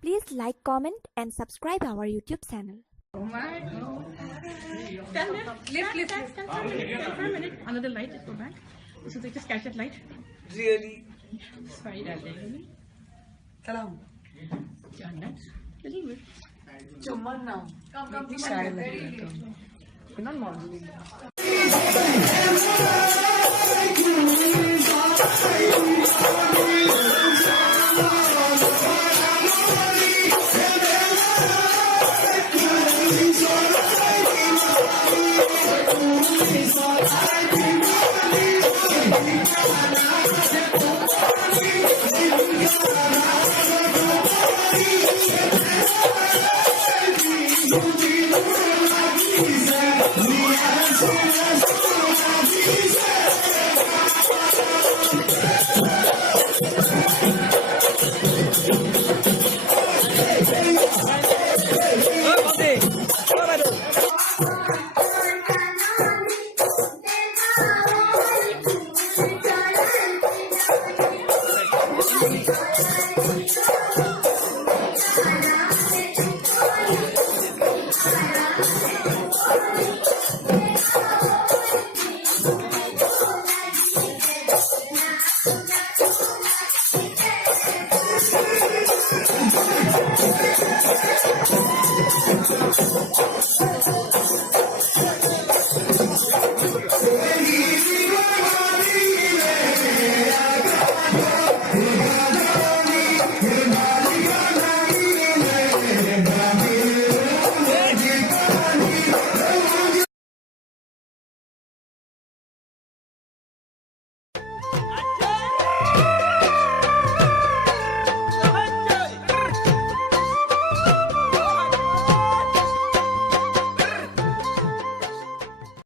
Please like, comment and subscribe our YouTube channel. Oh my God. Stand there. Stand for a minute. Another light, just go back. So they just catch that light. Really? Sorry, darling. Salam. Jannat. Little bit. Chumman now. Come. Shy like that. You're not modeling.